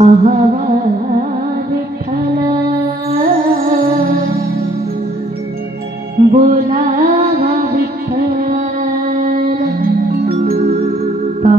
ah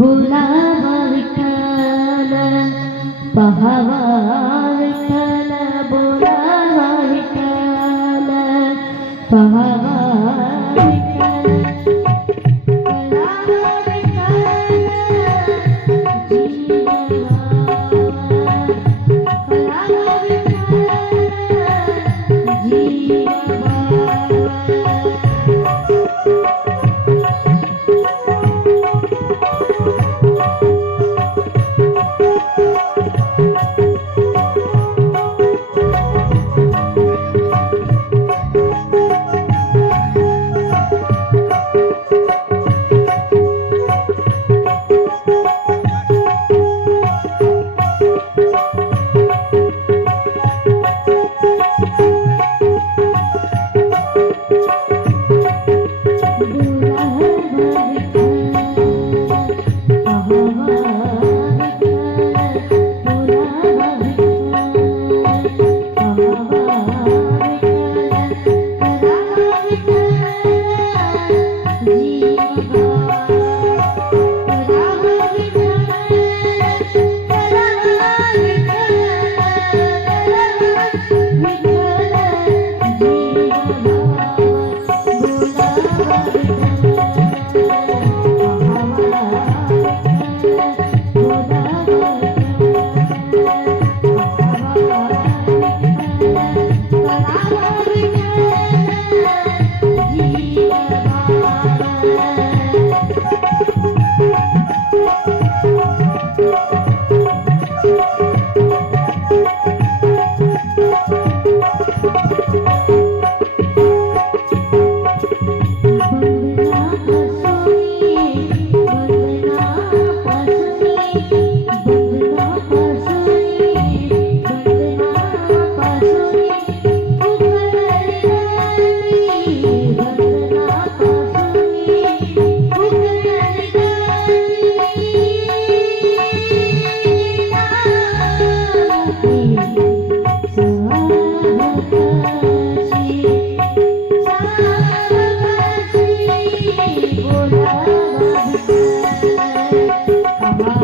बोलावा विठ्ठल पहावा विठ्ठल बोलावा विठ्ठल पहावा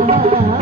¡Gracias!